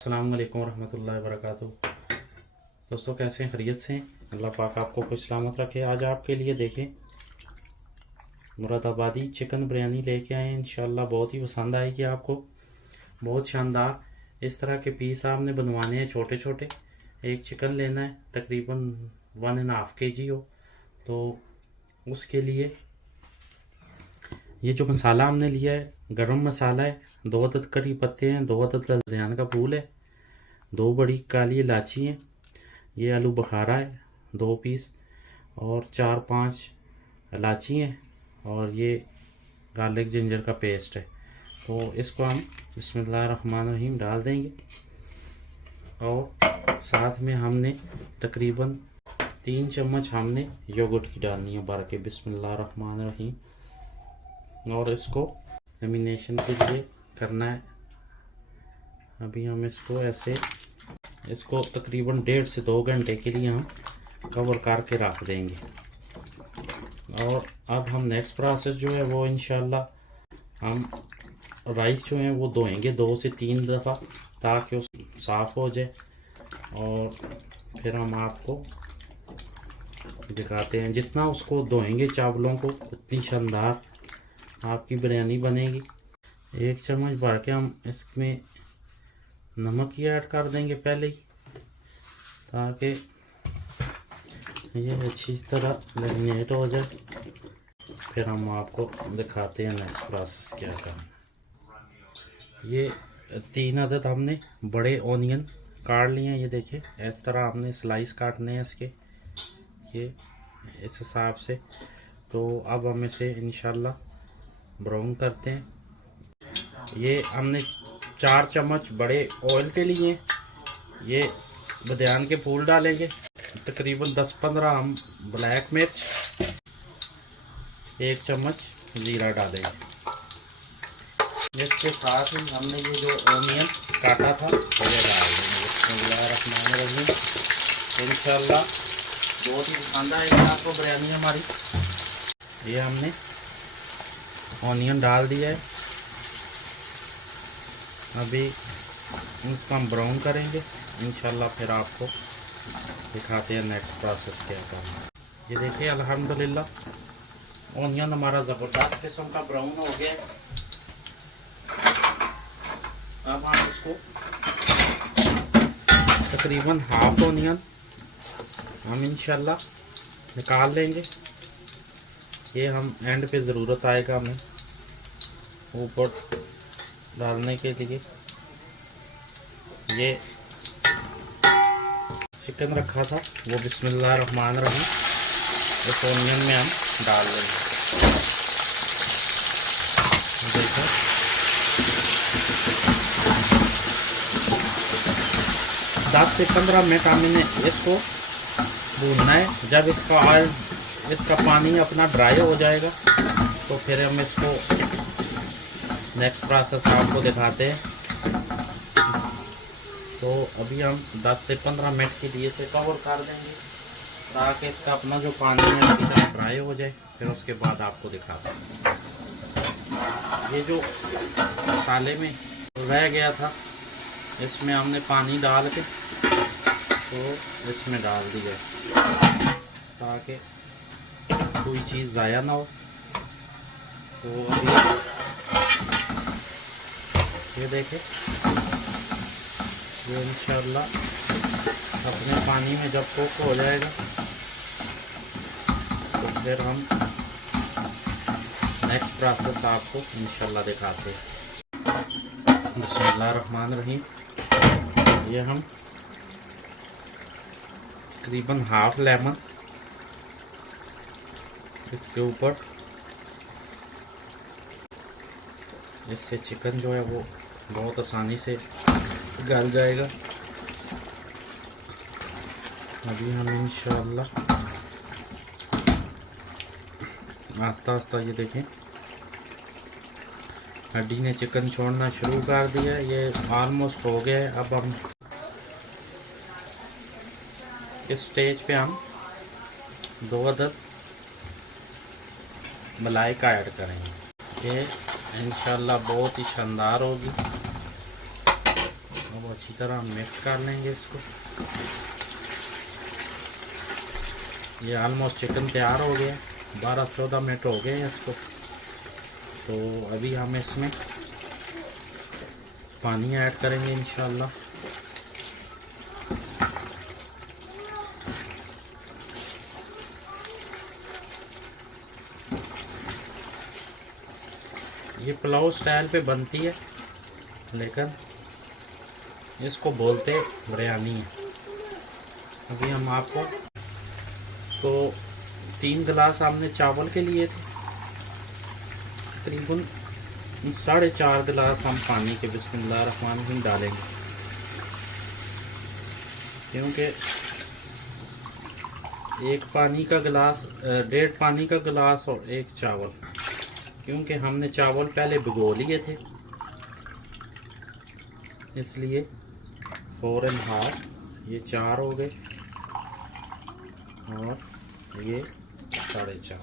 अस्सलाम वालेकुम रहमतुल्लाहि व बरकातुहू। दोस्तों कैसे हैं, खैरियत से हैं? अल्लाह पाक आपको खुश सलामत रखे। आज आपके लिए देखें मुरादाबादी चिकन बिरयानी लेके आए हैं। इंशाल्लाह बहुत ही पसंद आएगी आपको, बहुत शानदार। इस तरह के पीस आपने बनवाने हैं छोटे छोटे। एक चिकन लेना है, तकरीबन 1.5 kg हो तो उसके लिए ये जो मसाला हमने लिया है, गरम मसाला है, 2 अदद करी पत्ते हैं, 2 अदद लहसुन का फूल है, 2 बड़ी काली इलायची हैं, ये आलू बुखारा है 2 पीस, और 4-5 इलायची हैं, और ये गार्लिक जिंजर का पेस्ट है। तो इसको हम बिस्मिल्लाहिर्रहमानिर्रहीम डाल देंगे। और साथ में हमने तकरीबन 3 चम्मच हमने योगर्ट की डालनी है भर के। बिस्मिल्लाहिर्रहमानिर्रहीम। और इसको लेमिनेशन के लिए करना है। अभी हम इसको ऐसे तकरीबन 1.5 से 2 घंटे के लिए हम कवर करके रख देंगे। और अब हम नेक्स्ट प्रोसेस जो है वो इंशाल्लाह हम राइस जो है वो धोएंगे 2 से 3 दफ़ा ताकि वो साफ़ हो जाए। और फिर हम आपको दिखाते हैं। जितना उसको धोएंगे चावलों को उतनी शानदार आपकी बिरयानी बनेगी। 1 चम्मच भर के हम इसमें नमक ही ऐड कर देंगे पहले ही, ताकि ये अच्छी तरह मैरिनेट हो जाए। फिर हम आपको दिखाते हैं नेक्स्ट प्रोसेस क्या करना। ये 3 अदद हमने बड़े ऑनियन काट लिए हैं। ये देखिए इस तरह हमने स्लाइस काटने हैं इसके, ये इस हिसाब से। तो अब हम इसे इंशाल्लाह ब्राउन करते हैं। ये हमने 4 चम्मच बड़े ऑयल के लिए ये बदाम के फूल डालेंगे। तकरीबन 10-15 हम ब्लैक मिर्च, 1 चम्मच ज़ीरा डालेंगे। इसके साथ ही हमने ये जो ऑनियन काटा था वो डाल देंगे। इंशाल्लाह बहुत ही पसंद आएगी आपको बिरयानी हमारी। ये हमने ऑनियन डाल दिया है। अभी इसको हम ब्राउन करेंगे इंशाल्लाह, फिर आपको दिखाते हैं नेक्स्ट प्रोसेस क्या करना है। ये देखिए अल्हम्दुलिल्लाह ऑनियन हमारा ज़बरदस्त किस्म का ब्राउन हो गया है। अब हम इसको तकरीबन हाफ ऑनियन हम इंशाल्लाह निकाल लेंगे। ये हम एंड पे ज़रूरत आएगा हमें ऊपर डालने के लिए। ये चिकन रखा था वो बिस्मिल्लाहिर्रहमानिर्रहीम इस ऑनियन में हम डाल लेंगे। देखो 10 से 15 मिनट हमने इसको भूनना है। जब इसका पानी अपना ड्राई हो जाएगा तो फिर हम इसको नेक्स्ट प्रोसेस आपको दिखाते हैं। तो अभी हम 10 से 15 मिनट के लिए इसे कवर कर देंगे ताकि इसका अपना जो पानी है अच्छी तरह ड्राई हो जाए। फिर उसके बाद आपको दिखाते हैं। ये जो मसाले में रह गया था इसमें हमने पानी डाल के तो इसमें डाल दिया ताकि कोई चीज़ ज़ाया ना हो। तो अभी ये देखें ये इंशाल्लाह अपने पानी में जब कुक हो जाएगा तो फिर हम नेक्स्ट प्रोसेस आपको इंशाल्लाह दिखाते हैं। बिस्मिल्लाहिर्रहमानिर्रहीम। ये हम तकरीबन हाफ लेमन इसके ऊपर, इससे चिकन जो है वो बहुत आसानी से गल जाएगा। अभी हम इंशाल्लाह आस्ता आस्ता ये देखें हड्डी ने चिकन छोड़ना शुरू कर दिया। ये ऑलमोस्ट हो गया है। अब हम इस स्टेज पे हम 2 अदद मलाई का ऐड करेंगे। ये इंशाल्लाह बहुत ही शानदार होगी। अब तो अच्छी तरह मिक्स कर लेंगे इसको। ये ऑलमोस्ट चिकन तैयार हो गया, 12-14 मिनट हो गए हैं इसको। तो अभी हम इसमें पानी ऐड करेंगे इंशाल्लाह। ये पुलाव स्टाइल पे बनती है, लेकिन इसको बोलते बिरयानी है। अभी हम आपको तो 3 गिलास हमने चावल के लिए थे, तकरीबन 4.5 गिलास हम पानी के बिस्मिल्लाहिर्रहमानिर्रहीम डालेंगे, क्योंकि एक पानी का गिलास 1.5 पानी का गिलास और 1 चावल, क्योंकि हमने चावल पहले भिगो लिए थे, इसलिए 4 1/2 ये 4 हो गए और ये 4.5।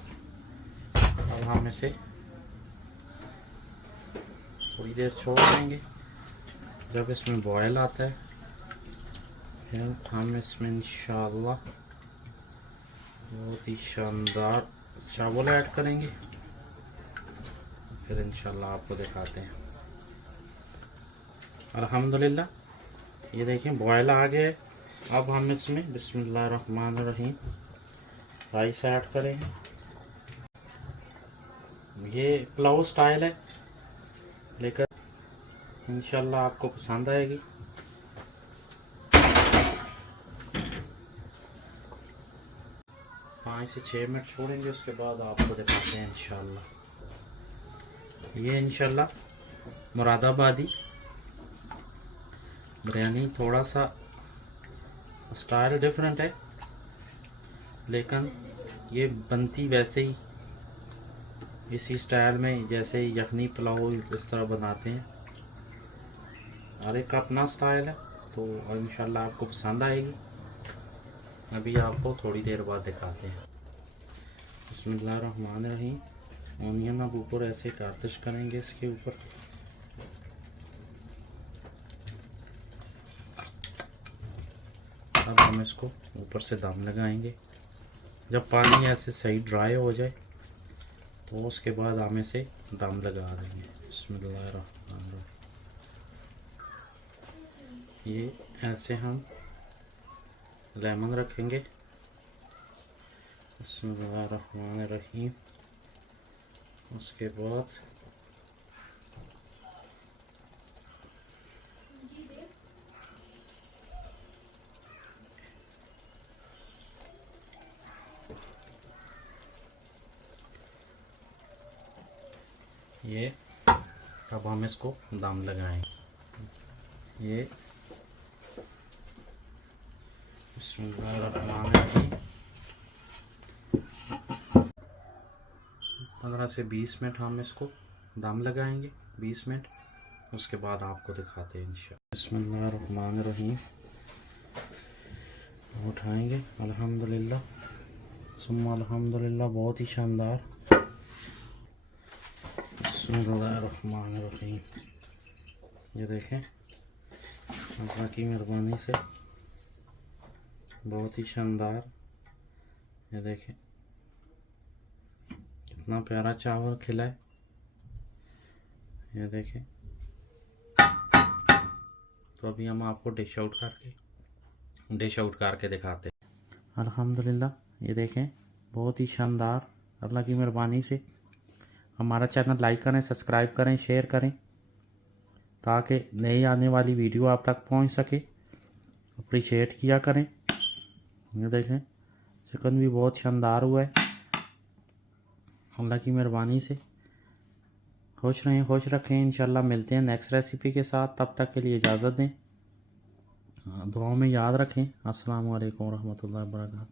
अब हम इसे थोड़ी देर छोड़ देंगे। जब इसमें बॉयल आता है फिर हम इसमें इंशाल्लाह बहुत ही शानदार चावल ऐड करेंगे, फिर इंशाल्लाह आपको दिखाते हैं। अल्हम्दुलिल्लाह ये देखें बॉयल आ गया। अब हम इसमें बिस्मिल्लाहिर्रहमानिर्रहीम राइस ऐड करेंगे। ये पुलाव स्टाइल है, लेकिन इंशाल्लाह आपको पसंद आएगी। पाँच से 6 मिनट छोड़ेंगे, उसके बाद आपको दिखाते हैं इंशाल्लाह। ये इंशाल्लाह मुरादाबादी बिरयानी थोड़ा सा स्टाइल डिफरेंट है, लेकिन ये बनती वैसे ही इसी स्टाइल में जैसे यखनी पुलाव इस तरह बनाते हैं। हर एक का अपना स्टाइल है, तो इंशाल्लाह आपको पसंद आएगी। अभी आपको थोड़ी देर बाद दिखाते हैं। बिस्मिल्लाहिर्रहमानिर्रहीम। ऑनियन अब ऊपर ऐसे गार्निश करेंगे इसके ऊपर। अब हम इसको ऊपर से दम लगाएंगे। जब पानी ऐसे सही ड्राई हो जाए तो उसके बाद हम इसे दम लगा देंगे। बिस्मिल्लाहिर्रहमानिर्रहीम। ये ऐसे हम लेमन रखेंगे। बिस्मिल्लाहिर्रहमानिर्रहीम। उसके बाद ये अब हम इसको दम लगाएंगे। ये बिस्मिल्लाहिर्रहमानिर्रहीम 15 से 20 मिनट हम इसको दम लगाएंगे। 20 मिनट, उसके बाद आपको दिखाते हैं इंशाअल्लाह। बिस्मिल्लाहिर्रहमानिर्रहीम। उठाएंगे। अल्हम्दुलिल्लाह सुम्मा अल्हम्दुलिल्लाह, बहुत ही शानदार। बिस्मिल्लाहिर्रहमानिर्रहीम। ये देखें अल्लाह की मेहरबानी से बहुत ही शानदार। ये देखें कितना प्यारा चावल खिला है। ये देखें। तो अभी हम आपको डिश आउट करके दिखाते हैं। अल्हम्दुलिल्लाह ये देखें बहुत ही शानदार। अल्लाह की मेहरबानी से हमारा चैनल लाइक करें, सब्सक्राइब करें, शेयर करें, ताकि नई आने वाली वीडियो आप तक पहुंच सके। अप्रिशिएट किया करें। ये देखें चिकन भी बहुत शानदार हुआ है। अल्लाह की मेहरबानी से खुश रहें, खुश रखें। इंशाल्लाह मिलते हैं नेक्स्ट रेसिपी के साथ। तब तक के लिए इजाज़त दें। दुआओं में याद रखें। अस्सलामु अलैकुम रहमतुल्लाहि व बरकातहू।